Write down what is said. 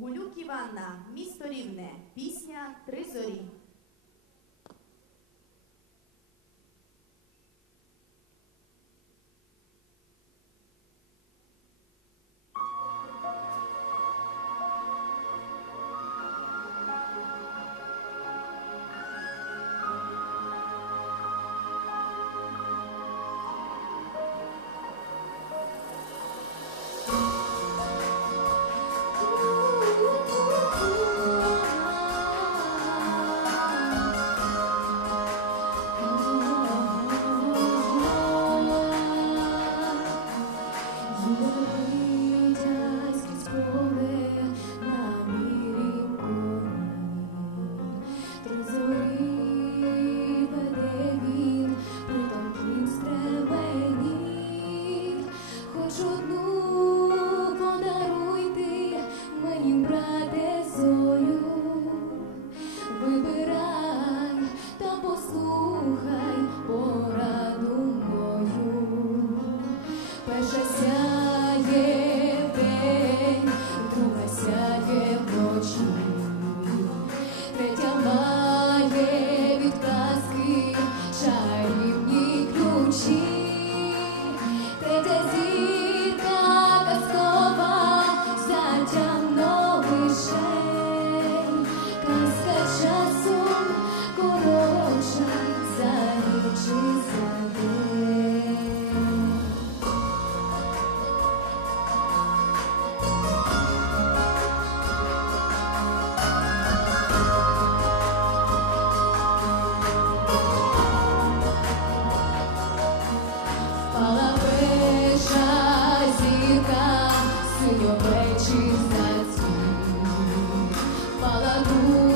Гулюк Іванна, місто Рівне, пісня Три зорі. Jesus, Father,